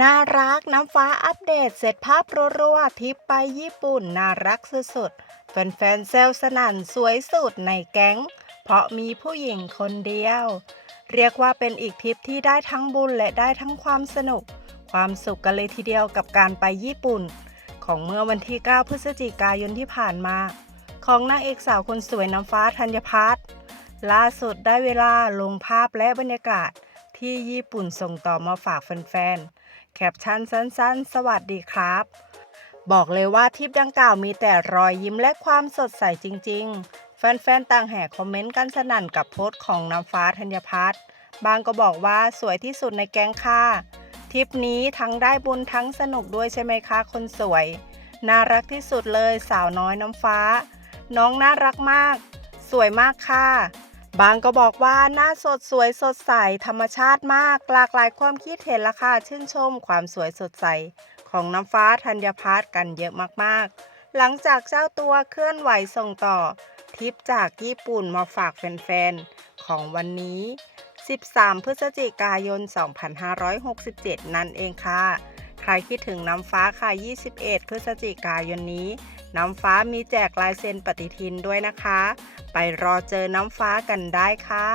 น่ารักน้ำฟ้าอัปเดตเสร็จภาพรัวๆทริปไปญี่ปุ่นน่ารักสุดๆแฟนๆเซลสนั่นสวยสุดในแก๊ง เพราะมีผู้หญิงคนเดียว เรียกว่าเป็นอีกทริปที่ได้ทั้งบุญและได้ทั้งความสนุก ความสุขกันเลยทีเดียวกับการไปญี่ปุ่น ของเมื่อวันที่ 9 พฤศจิกายนที่ผ่านมา ของนางเอกสาวคนสวยน้ำฟ้าธัญพัฒน์ล่าสุดได้เวลาลงภาพและบรรยากาศ ที่ญี่ปุ่นส่งต่อมาฝากแฟนๆ แคปชั่นสั้นๆ สวัสดีครับ บอกเลยว่าทริปดังกล่าวมีแต่รอยยิ้มและความสดใสจริง ๆ แฟนๆ ต่างแห่คอมเมนต์กันสนั่นกับโพสต์ของน้ำฟ้าธัญพัฒน์บางก็บอกว่าสวยที่สุดในแก๊งค่ะทริปนี้ทั้งได้บุญทั้งสนุกด้วยใช่ไหมคะคนสวย น่ารักที่สุดเลยสาวน้อยน้ำฟ้า น้องน่ารักมาก สวยมากค่ะ บางก็บอกว่าหน้าสดสวยสดใสธรรมชาติมาก หลากหลายความคิดเห็นละค่ะชื่นชมความสวยสดใส ของน้ำฟ้าธัญพัฒน์กันเยอะมากๆ หลังจากเจ้าตัวเคลื่อนไหวส่งต่อทริปจากญี่ปุ่นมาฝากแฟนๆ ของวันนี้ 13 พฤศจิกายน 2567 นั่นเองค่ะ ใครคิดถึงน้ำฟ้าค่ะ 21 พฤศจิกายนนี้ น้ำฟ้ามีแจกลายเซ็นปฏิทินด้วยนะคะ ไปรอเจอน้ำฟ้ากันได้ค่ะ